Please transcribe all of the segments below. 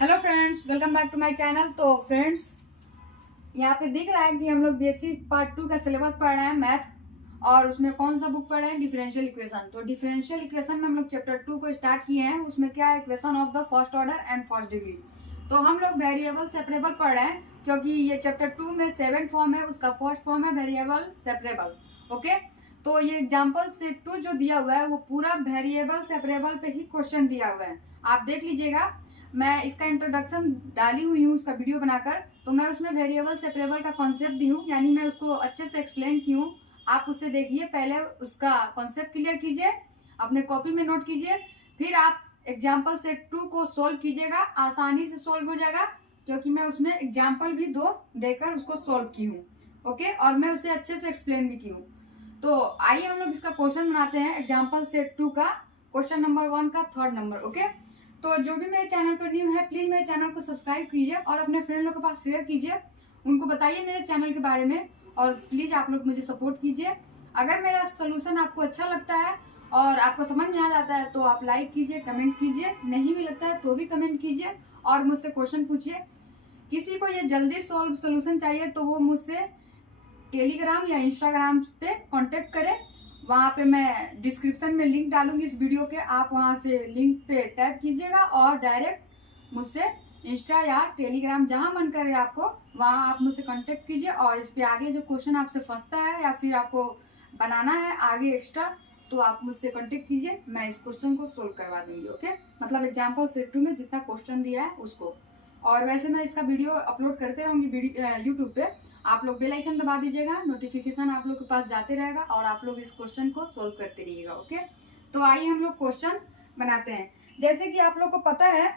Hello friends, welcome back to my channel. तो friends, यहाँ पे दिख रहा है कि हम लोग बीएससी पार्ट 2 का सिलेबस पढ़ रहे हैं मैथ, और उसमें कौन सा बुक पढ़ रहे हैं? Differential equation. तो डिफरेंशियल इक्वेशन में हम लोग चैप्टर 2 को स्टार्ट किए हैं। उसमें क्या है? Equation of the first order and first degree. तो हम लोग वेरिएबल सेपरेबल पढ़ रहे हैं, क्योंकि ये चैप्टर 2 में 7 फॉर्म है, उसका फर्स्ट फॉर्म है वेरिएबल सेपरेबल। ओके, तो ये एग्जाम्पल सेट 2 जो दिया हुआ है वो पूरा वेरिएबल सेपरेबल पे ही क्वेश्चन दिया हुआ है। आप देख लीजिएगा, मैं इसका इंट्रोडक्शन डाली हुई हूँ उसका वीडियो बनाकर। तो मैं उसमें वेरिएबल सेपरेबल का कॉन्सेप्ट दी हूँ, यानी मैं उसको अच्छे से एक्सप्लेन की हूँ। आप उसे देखिए, पहले उसका कॉन्सेप्ट क्लियर कीजिए, अपने कॉपी में नोट कीजिए, फिर आप एग्जाम्पल सेट 2 को सोल्व कीजिएगा। आसानी से सोल्व हो जाएगा, क्योंकि मैं उसमें एग्जाम्पल भी 2 देकर उसको सोल्व की हूँ। ओके, और मैं उसे अच्छे से एक्सप्लेन भी की हूँ। तो आइए हम लोग इसका क्वेश्चन बनाते हैं, एग्जाम्पल सेट 2 का क्वेश्चन नंबर 1 का थर्ड नंबर। ओके, तो जो भी मेरे चैनल पर न्यू है, प्लीज मेरे चैनल को सब्सक्राइब कीजिए और अपने फ्रेंड लोग के पास शेयर कीजिए, उनको बताइए मेरे चैनल के बारे में, और प्लीज आप लोग मुझे सपोर्ट कीजिए। अगर मेरा सोल्यूशन आपको अच्छा लगता है और आपको समझ में आ जाता है तो आप लाइक कीजिए, कमेंट कीजिए, नहीं भी लगता है तो भी कमेंट कीजिए और मुझसे क्वेश्चन पूछिए। किसी को ये जल्दी सॉल्व सोल्यूशन चाहिए तो वो मुझसे टेलीग्राम या इंस्टाग्राम पे कांटेक्ट करें। वहाँ पे मैं डिस्क्रिप्शन में लिंक डालूंगी इस वीडियो के, आप वहाँ से लिंक पे टैप कीजिएगा और डायरेक्ट मुझसे इंस्टा या टेलीग्राम जहाँ मन करे आपको वहाँ आप मुझसे कांटेक्ट कीजिए। और इस पे आगे जो क्वेश्चन आपसे फंसता है या फिर आपको बनाना है आगे एक्स्ट्रा, तो आप मुझसे कांटेक्ट कीजिए, मैं इस क्वेश्चन को सोल्व करवा दूंगी। ओके, मतलब एग्जाम्पल सेट 2 में जितना क्वेश्चन दिया है उसको। और वैसे मैं इसका वीडियो अपलोड करते रहूंगी यूट्यूब पे। आप लोग बेल आइकन दबा दीजिएगा, नोटिफिकेशन आप लोग के पास जाते रहेगा और आप लोग इस क्वेश्चन को सोल्व करते रहिएगा। ओके, तो आइए हम लोग क्वेश्चन बनाते हैं। जैसे कि आप लोग को पता है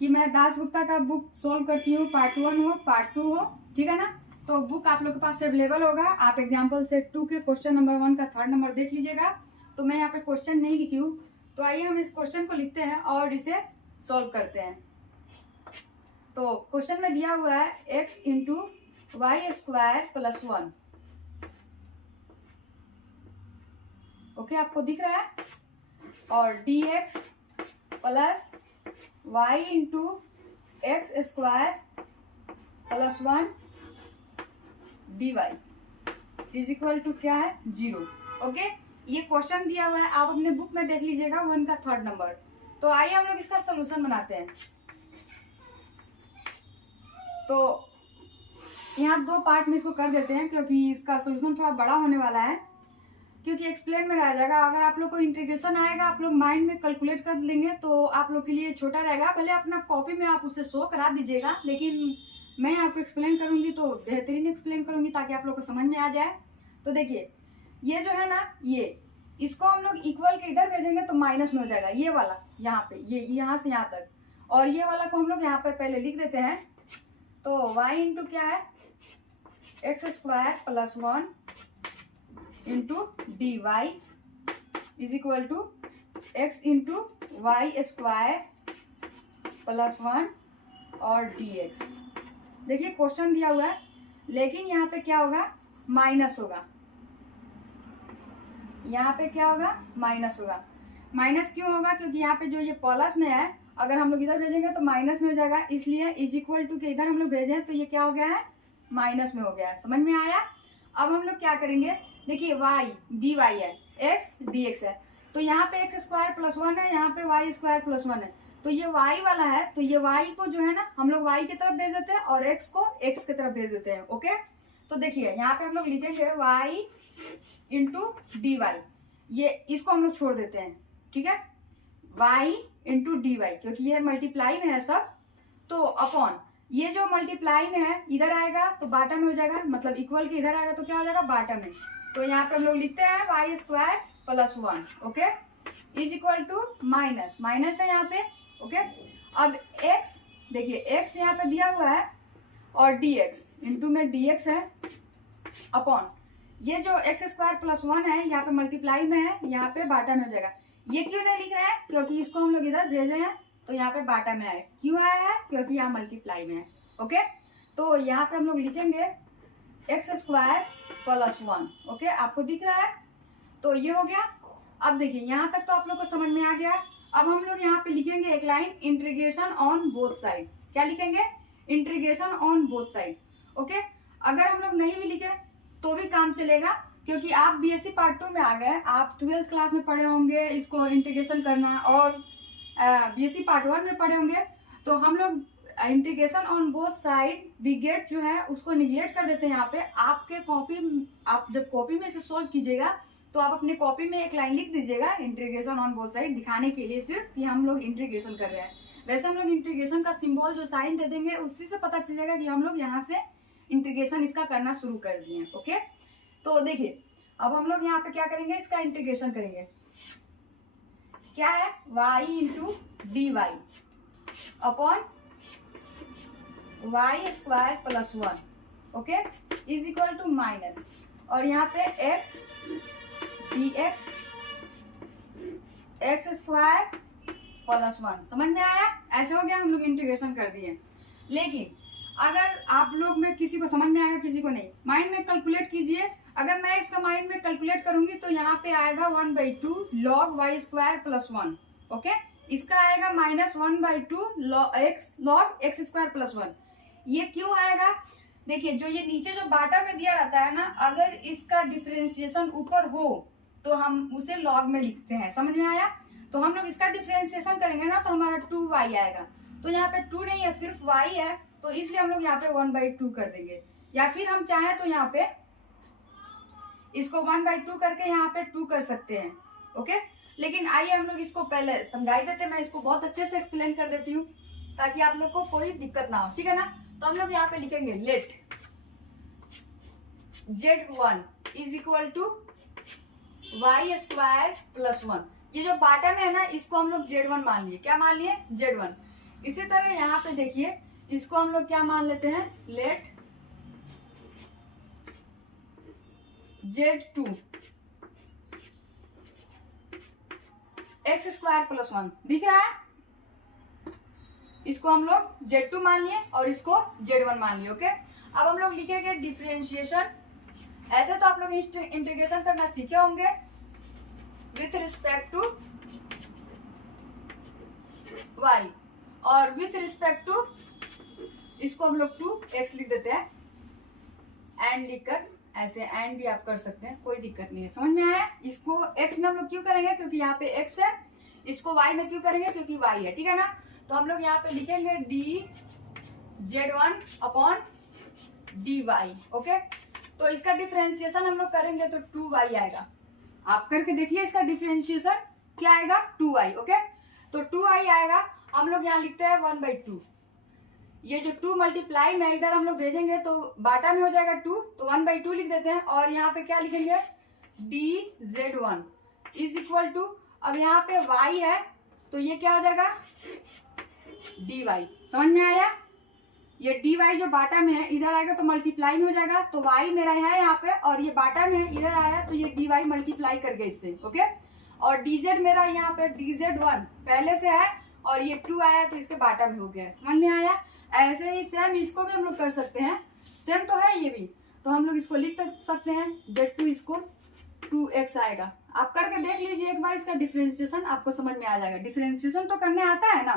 कि मैं दास गुप्ता का बुक सोल्व करती हूँ, पार्ट 1 हो पार्ट 2 हो, ठीक है ना। तो बुक आप लोग के पास अवेलेबल होगा। आप एग्जाम्पल सेट 2 के क्वेश्चन नंबर 1 का थर्ड नंबर देख लीजिएगा। तो मैं यहाँ पे क्वेश्चन नहीं लिखी हूँ, तो आइए हम इस क्वेश्चन को लिखते हैं और इसे सोल्व करते हैं। तो क्वेश्चन में दिया हुआ है x into y square plus 1। Okay, आपको दिख रहा है, और dx plus y into x square plus 1 dy is equal to क्या है? 0। ओके, ये क्वेश्चन दिया हुआ है, आप अपने बुक में देख लीजिएगा 1 का थर्ड नंबर। तो आइए हम लोग इसका सोल्यूशन बनाते हैं। तो यहाँ 2 पार्ट में इसको कर देते हैं, क्योंकि इसका सोल्यूशन थोड़ा बड़ा होने वाला है, क्योंकि एक्सप्लेन में रह जाएगा। अगर आप लोग को इंटीग्रेशन आएगा, आप लोग माइंड में कैलकुलेट कर लेंगे तो आप लोग के लिए छोटा रहेगा। पहले अपना कॉपी में आप उसे शो करा दीजिएगा, लेकिन मैं आपको एक्सप्लेन करूंगी तो बेहतरीन एक्सप्लेन करूंगी ताकि आप लोग को समझ में आ जाए। तो देखिए, ये जो है ना, ये इसको हम लोग इक्वल के इधर भेजेंगे तो माइनस में हो जाएगा, ये वाला यहाँ पे, ये यहाँ से यहाँ तक, और ये वाला को हम लोग यहाँ पे पहले लिख देते हैं। तो y इंटू क्या है? X square plus 1 into d y is equal to x into y square plus 1 और dx। देखिए क्वेश्चन दिया हुआ है, लेकिन यहाँ पे क्या होगा? माइनस होगा। यहाँ पे क्या होगा? माइनस होगा। माइनस क्यों होगा? क्योंकि यहाँ पे जो ये प्लस में है, अगर हम लोग इधर भेजेंगे तो माइनस में हो जाएगा, इसलिए इज इक्वल टू के इधर हम लोग भेजें तो ये क्या हो गया है? माइनस में हो गया है। समझ में आया? अब हम लोग क्या करेंगे? देखिए y dy है, x dx है, तो यहाँ पे एक्स स्क्वायर प्लस 1 है, यहाँ पे वाई स्क्वायर प्लस 1 है, तो ये y वाला है, तो ये y को जो है ना हम लोग y की तरफ भेज देते हैं और x को x की तरफ भेज देते हैं। ओके, तो देखिए यहाँ पे हम लोग लिखेंगे y इंटू डी वाई, ये इसको हम लोग छोड़ देते हैं, ठीक है, y इंटू डी वाई, क्योंकि ये मल्टीप्लाई में है सब। तो अपॉन ये जो मल्टीप्लाई में है इधर आएगा तो बाटा में हो जाएगा, मतलब इक्वल के इधर आएगा तो क्या हो जाएगा? बाटा में। तो यहाँ पे हम लोग लिखते हैं y square plus 1, okay, is equal to minus, minus है यहाँ पे। ओके, अब x, देखिए x यहाँ पे दिया हुआ है और dx, इंटू में dx है, अपॉन ये जो एक्स स्क्वायर प्लस 1 है यहाँ पे मल्टीप्लाई में है, यहाँ पे बाटा में हो जाएगा। ये क्यों नहीं लिख रहे हैं? क्योंकि इसको हम लोग इधर भेजे हैं तो यहाँ पे बाटा में आए। क्यों आया है? क्योंकि यहाँ मल्टीप्लाई में है। ओके, तो यहाँ पे हम लोग लिखेंगे एक्स स्क्वायर प्लस 1। ओके, आपको दिख रहा है? तो ये हो गया। अब देखिए यहाँ तक तो आप लोग को समझ में आ गया। अब हम लोग यहाँ पे लिखेंगे एक line, integration on both side. क्या लिखेंगे? Integration on both side. Okay, अगर हम लोग नहीं भी लिखे तो भी काम चलेगा, क्योंकि आप बीएससी पार्ट 2 में आ गए, आप 12th क्लास में पढ़े होंगे इसको इंटीग्रेशन करना, और बीएससी पार्ट 1 में पढ़े होंगे। तो हम लोग integration on both side we get जो है उसको निगलेक्ट कर देते हैं यहाँ पे। आपके कॉपी, आप जब कॉपी में इसे सोल्व कीजिएगा तो आप अपने कॉपी में एक लाइन लिख दीजिएगा, इंटीग्रेशन ऑन बोथ साइड, दिखाने के लिए सिर्फ कि हम लोग इंटीग्रेशन कर रहे हैं। वैसे हम लोग इंटीग्रेशन का सिंबल जो साइन दे देंगे उसी से पता चलेगा कि हम लोग यहाँ से इंटीग्रेशन इसका करना शुरू कर दिए। ओके, तो देखिए अब हम लोग यहाँ पे क्या करेंगे, इसका इंटीग्रेशन करेंगे। क्या है? y into d y upon y square plus 1, okay, is equal to minus, और यहाँ पे x d x square plus 1। समझ में आया? ऐसे हो गया, हम लोग इंटीग्रेशन कर दिए। लेकिन अगर आप लोग में किसी को समझ में आएगा, किसी को नहीं, माइंड में कैलकुलेट कीजिए। अगर मैं इसका माइंड में कैलकुलेट करूंगी तो यहाँ पे आएगा 1/2 log y square plus 1। Okay, इसका आएगा minus 1/2 log x square plus 1। ये क्यों आएगा? देखिए, जो ये नीचे जो बाटा में दिया रहता है ना, अगर इसका डिफरेंशिएशन ऊपर हो तो हम उसे log में लिखते हैं। समझ में आया? तो हम लोग इसका डिफरेंशिएशन करेंगे ना तो हमारा 2y आएगा। तो यहाँ पे 2 नहीं है, सिर्फ y है, तो इसलिए हम लोग यहाँ पे 1/2 कर देंगे। या फिर हम चाहें तो यहाँ पे इसको 1/2 करके यहाँ पे 2 कर सकते हैं। ओके, लेकिन आइए हम लोग इसको पहले समझा ही देते हैं। मैं इसको बहुत अच्छे से एक्सप्लेन कर देती हूँ ताकि आप लोग को कोई दिक्कत ना हो, ठीक है ना। तो हम लोग यहाँ पे लिखेंगे let z1 is equal to y square plus 1। ये जो बाटा में है ना, इसको हम लोग z1 मान लिए। क्या मान लिए? z1। इसी तरह यहाँ पे देखिए, इसको हम लोग क्या मान लेते हैं, late z2 x square plus 1। दिख रहा है? इसको हम लोग z2 मान लिए और इसको z1 मान लिए। ओके, अब हम लोग लिखेंगे डिफरेंशिएशन। ऐसे तो आप लोग इंटीग्रेशन करना सीखे होंगे विथ रिस्पेक्ट टू y, और विथ रिस्पेक्ट टू इसको हम लोग 2x लिख देते हैं, एंड लिखकर ऐसे एंड भी आप कर सकते हैं, कोई दिक्कत नहीं है। समझ में आया? इसको x में हम लोग क्यों करेंगे? क्योंकि यहाँ पे x है। इसको y में क्यों करेंगे? क्योंकि y है, ठीक है ना। तो हम लोग यहाँ पे लिखेंगे d z1 upon d y. Okay, तो इसका डिफरेंशिएशन हम लोग करेंगे तो 2y आएगा। आप करके देखिए, इसका डिफरेंशिएशन क्या आएगा? 2y। ओके, तो 2y आएगा। हम लोग यहाँ लिखते हैं 1/2। ये जो 2 मल्टीप्लाई में इधर हम लोग भेजेंगे तो बाटा में हो जाएगा 2, तो 1/2 लिख देते हैं। और यहाँ पे क्या लिखेंगे? D z1 is equal to, अब यहाँ पे y है तो ये क्या हो जाएगा? dy। समझ में आया? ये dy जो बाटा में है इधर आएगा तो मल्टीप्लाई में हो जाएगा, तो y मेरा है यहाँ पे और ये बाटा में है इधर आया तो ये dy मल्टीप्लाई कर गए इससे। ओके, और dz मेरा यहाँ पे dz1 पहले से है और ये 2 आया तो इसके बाटा में हो गया। समझ में आया? ऐसे ही सेम इसको भी हम लोग कर सकते हैं, सेम तो है ये भी, तो हम लोग इसको लिख सकते हैं z2, इसको 2x आएगा। आप करके देख लीजिए एक बार, इसका डिफरेंशिएशन आपको समझ में आ जाएगा। डिफरेंशिएशन तो करने आता है ना,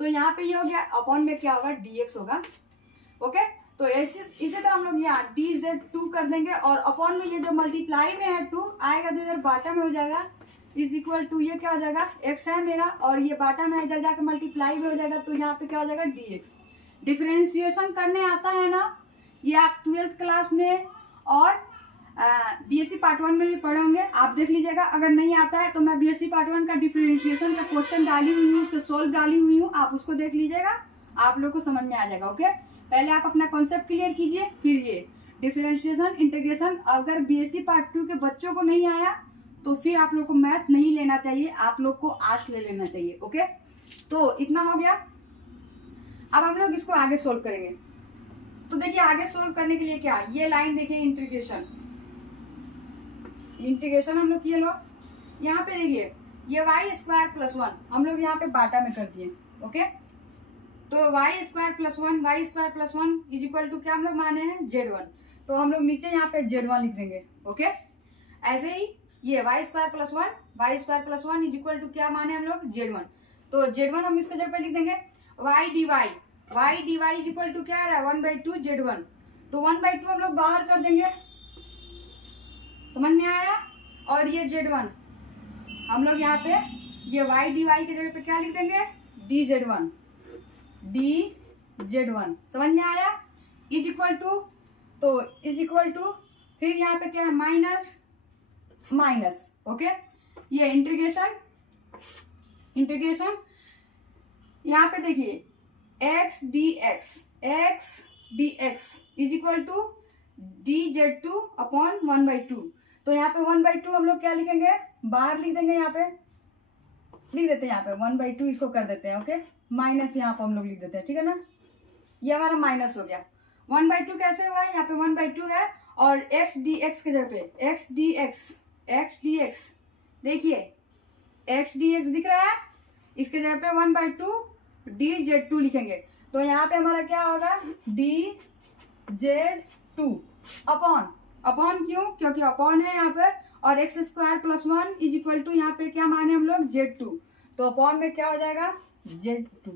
तो यहाँ पे ये हो गया, अपॉन में क्या होगा? dx होगा। ओके, तो इसी तरह हम लोग यहाँ dz2 कर देंगे और अपॉन में ये जो मल्टीप्लाई में है 2 आएगा तो इधर बाटा में हो जाएगा, इज इक्वल टू ये क्या हो जाएगा? x है मेरा और ये बाटा में इधर जाकर मल्टीप्लाई में हो जाएगा, तो यहाँ पे क्या हो जाएगा? dx। डिफरेंशिएशन करने आता है ना, ये आप 12th क्लास में और बीएससी पार्ट 1 में भी पढ़े होंगे, आप देख लीजिएगा। अगर नहीं आता है तो मैं बीएससी पार्ट 1 का डिफरेंशिएशन का क्वेश्चन डाली हुई हूँ, उस पर सोल्व डाली हुई हूँ, आप उसको देख लीजिएगा, आप लोग को समझ में आ जाएगा। ओके, पहले आप अपना कॉन्सेप्ट क्लियर कीजिए, फिर ये डिफरेंशिएशन, इंटीग्रेशन। अगर बीएससी पार्ट 2 के बच्चों को नहीं आया तो फिर आप लोग को मैथ नहीं लेना चाहिए, आप लोग को आर्ट्स ले लेना चाहिए। ओके, तो इतना हो गया। अब हम लोग इसको आगे सोल्व करेंगे। तो देखिए, आगे सोल्व करने के लिए क्या, ये लाइन देखिए, इंटीग्रेशन हम लोग किए लोग। यहाँ पे देखिए, ये वाई स्क्वायर प्लस 1 हम लोग यहाँ पे बाटा में कर दिए। ओके, तो y square plus 1 is equal to क्या हम लोग माने हैं? z1, तो हम लोग नीचे यहाँ पे z1 लिख देंगे। ओके, ऐसे ही ये y square plus one is equal to क्या माने हम लोग Z1। तो Z1 हम इसके जगह पे लिख देंगे y d y is equal to क्या आ रहा है 1/2 Z1। तो 1/2 हम लोग बाहर कर देंगे, समझ में आया। और ये Z1 हम लोग यहाँ पे ये वाई डी वाई के जगह पे क्या लिख देंगे DZ1 समझ में आया। इज इक्वल टू, तो इज इक्वल टू फिर यहाँ पे क्या है माइनस ओके। ये इंटीग्रेशन यहाँ पे देखिए x dx is equal to dz2 upon 1/2। तो यहाँ पे 1/2 हम लोग क्या लिखेंगे बाहर लिख देंगे, यहाँ पे लिख देते हैं, यहाँ पे 1/2 इसको कर देते हैं ओके। माइनस यहाँ पे हम लोग लिख देते हैं, ठीक है ना। ये हमारा माइनस हो गया। 1/2 कैसे हुआ है, यहाँ पे 1/2 है और x dx के जगह पे x dx देखिए x dx दिख रहा है, इसके जगह पे 1/2 dz2 लिखेंगे। तो यहाँ पे हमारा क्या होगा dz2 अपॉन क्यों, क्योंकि अपॉन है यहाँ पर, और x square plus 1 is equal to यहाँ पे क्या माने हम लोग Z2। तो अपॉन में क्या हो जाएगा Z2।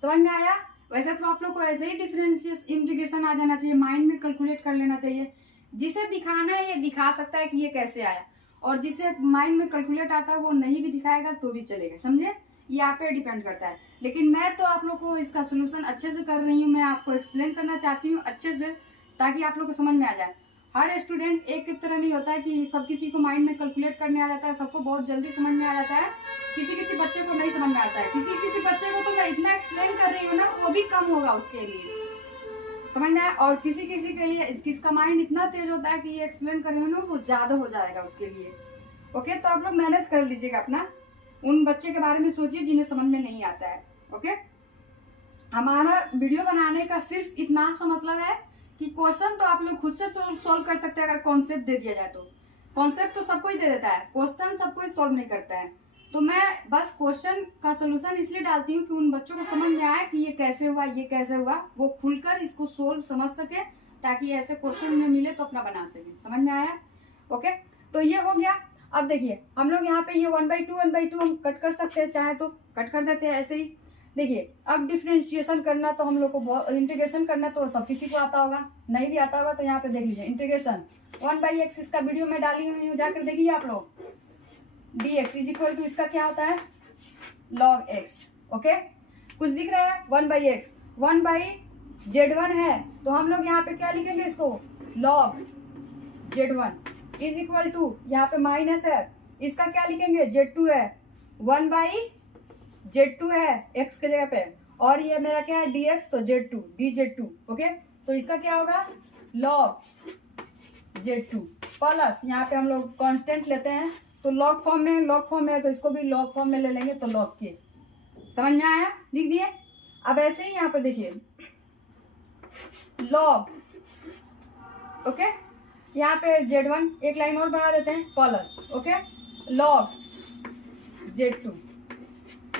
समझ में आया। वैसे तो आप लोग को ऐसे ही डिफरेंशियल इंटीग्रेशन आ जाना चाहिए, माइंड में कैलकुलेट कर लेना चाहिए। जिसे दिखाना है ये दिखा सकता है कि ये कैसे आया, और जिसे माइंड में कैलकुलेट आता है वो नहीं भी दिखाएगा तो भी चलेगा, समझे। ये आप पे डिपेंड करता है। लेकिन मैं तो आप लोग को इसका सोल्यूशन अच्छे से कर रही हूँ, मैं आपको एक्सप्लेन करना चाहती हूँ अच्छे से, ताकि आप लोग को समझ में आ जाए। हर स्टूडेंट एक की तरह नहीं होता है कि सब किसी को माइंड में कैलकुलेट करने आ जाता है, सबको बहुत जल्दी समझ में आ जाता है। किसी बच्चे को नहीं समझ में आता है, किसी बच्चे को तो मैं इतना एक्सप्लेन कर रही हूँ ना वो भी कम होगा उसके लिए, समझ में आया। और किसी के लिए किसका माइंड इतना तेज होता है कि ये एक्सप्लेन कर रही हूँ ना वो ज्यादा हो जाएगा उसके लिए ओके। तो आप लोग मैनेज कर लीजिएगा अपना, उन बच्चे के बारे में सोचिए जिन्हें समझ में नहीं आता है ओके। हमारा वीडियो बनाने का सिर्फ इतना सा मतलब है कि क्वेश्चन तो आप लोग खुद से सोल्व कर सकते हैं अगर कॉन्सेप्ट दे दिया जाए तो। कॉन्सेप्ट तो सबको ही दे देता है, क्वेश्चन सबको ही सोल्व नहीं करता है। तो मैं बस क्वेश्चन का सोल्यूशन इसलिए डालती हूँ कि उन बच्चों को समझ में आए कि ये कैसे हुआ, वो खुलकर इसको सोल्व समझ सके, ताकि ऐसे क्वेश्चन में मिले तो अपना बना सके। समझ में आया ओके। तो ये हो गया। अब देखिए हम लोग यहाँ पे ये 1/2 हम कट कर सकते हैं, चाहे तो कट कर देते हैं ऐसे ही। देखिए अब डिफरेंशिएशन करना तो हम लोग को, इंटीग्रेशन करना तो सब किसी को आता होगा, नहीं भी आता होगा तो यहाँ पे देख लीजिए इंटीग्रेशन 1/x, इसका वीडियो में डाली हुई हूँ, जाकर देखिए आप लोग। dx इज इक्वल टू इसका क्या होता है log x ओके। कुछ दिख रहा है 1/x, 1/z1 है तो हम लोग यहाँ पे क्या लिखेंगे इसको log z1 is equal to, यहाँ पे माइनस है, इसका क्या लिखेंगे z2 है, 1/z2 है x के जगह पे, और ये मेरा क्या है dx, तो dz2 ओके। तो इसका क्या होगा log z2 प्लस, यहाँ पे हम लोग कांस्टेंट लेते हैं तो लॉग फॉर्म में है तो इसको भी लॉग फॉर्म में ले लेंगे, तो लॉग के। समझ में आया, लिख दिए। अब ऐसे ही यहाँ पर देखिए लॉग ओके, यहाँ पे z1 एक लाइन और बना देते हैं plus okay, log z2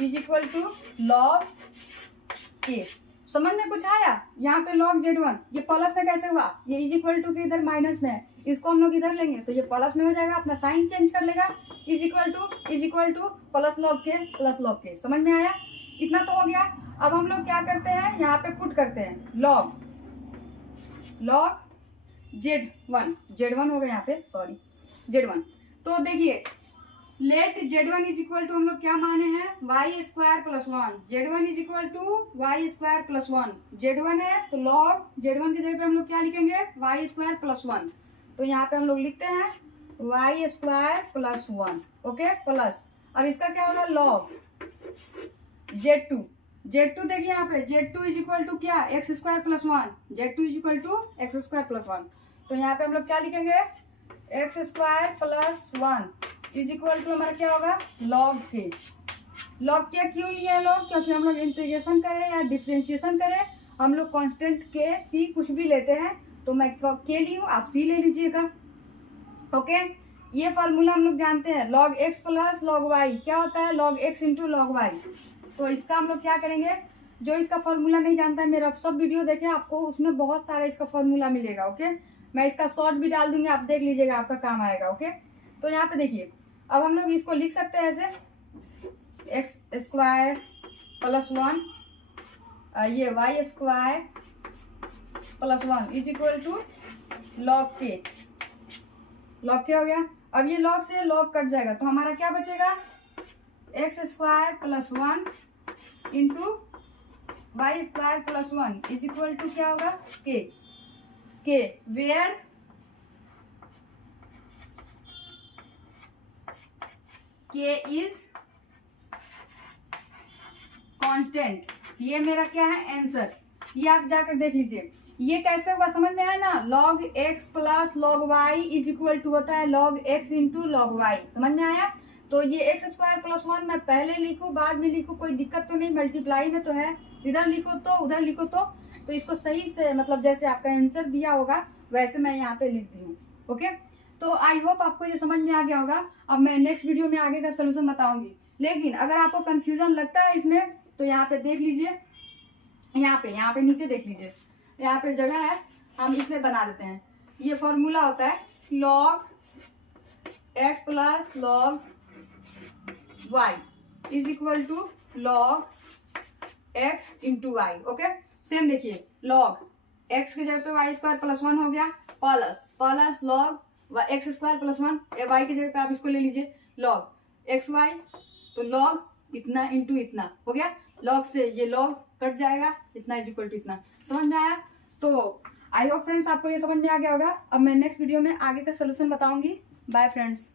is equal to log k। समझ में कुछ आया। यहाँ पे log z1 ये प्लस में कैसे हुआ, ये इज इक्वल टू के इधर माइनस में है, इसको हम लोग इधर लेंगे तो ये प्लस में हो जाएगा, अपना साइन चेंज कर लेगा, is equal two plus log k। समझ में आया, इतना तो हो गया। अब हम लोग क्या करते हैं, यहाँ पे पुट करते हैं log z1 हो गया यहाँ पे, सॉरी z1। तो देखिए late z1 is equal to हम लोग क्या माने हैं y square plus 1, z1 is equal to y square plus 1, z1 है तो log z1 की जगह पे हम लोग क्या लिखेंगे y स्क्वायर प्लस 1। तो यहाँ पे हम लोग लिखते हैं y square plus 1 okay plus, अब इसका क्या होगा log z2 देखिए यहाँ पे z2 इज इक्वल टू क्या x square plus 1, z2 is equal to x square plus 1। तो यहाँ पे हम लोग क्या लिखेंगे x square plus 1 is equal to हमारा क्या होगा log k। log k क्यों लिए हैं लोग, क्योंकि हम लोग इंटीग्रेशन करें या डिफरेंशिएशन करें हम लोग कांस्टेंट k c कुछ भी लेते हैं, तो मैं k ली हूँ, आप c ले लीजिएगा ओके। ये फॉर्मूला हम लोग जानते हैं log x plus log y क्या होता है log x into log y। तो इसका हम लोग क्या करेंगे, जो इसका फॉर्मूला नहीं जानता है मेरा सब वीडियो देखें, आपको उसमें बहुत सारा इसका फॉर्मूला मिलेगा ओके। मैं इसका शॉर्ट भी डाल दूंगी, आप देख लीजिएगा, आपका काम आएगा ओके। तो यहाँ पे देखिए अब हम लोग इसको लिख सकते हैं ऐसे एक्स स्क्वायर प्लस 1 ये y square plus 1 is equal to log k. Log k हो गया। अब ये लॉग से लॉग कट जाएगा तो हमारा क्या बचेगा, x square plus 1 into y square plus 1 is equal to क्या होगा, के वेयर के इज कांस्टेंट। ये मेरा क्या है आंसर। ये आप जाकर देख लीजिए ये कैसे होगा, समझ में आया ना। Log x plus log y is equal to होता है log x into log y. समझ में आया। तो ये एक्स स्क्वायर प्लस 1 मैं पहले लिखूं बाद में लिखूं कोई दिक्कत तो नहीं, मल्टीप्लाई में तो है, इधर लिखो तो उधर लिखो तो इसको सही से मतलब जैसे आपका आंसर दिया होगा वैसे मैं यहाँ पे लिख दी हूँ। ओके, तो आई होप आपको ये समझ में आ गया होगा। अब मैं नेक्स्ट वीडियो में आगे का सोल्यूशन बताऊंगी, लेकिन अगर आपको कंफ्यूजन लगता है इसमें तो यहाँ पे देख लीजिए, यहाँ पे नीचे देख लीजिए, यहाँ पे जगह है, हम इसमें बना देते हैं। ये फॉर्मूला होता है log x plus log y is equal to log x into y. Okay, same देखिए लॉग एक्स के जगह पे वाई स्क्वायर प्लस 1 हो गया plus log x square plus 1 y की जगह पे आप इसको ले लीजिए लॉग एक्स वाई, तो लॉग इतना इंटू इतना हो गया। लॉग से ये लॉग कट जाएगा, इतना इज इक्वल टू इतना। समझ में आया। तो आई होप फ्रेंड्स आपको ये समझ में आ गया होगा। अब मैं नेक्स्ट वीडियो में आगे का सोल्यूशन बताऊंगी। Bye friends.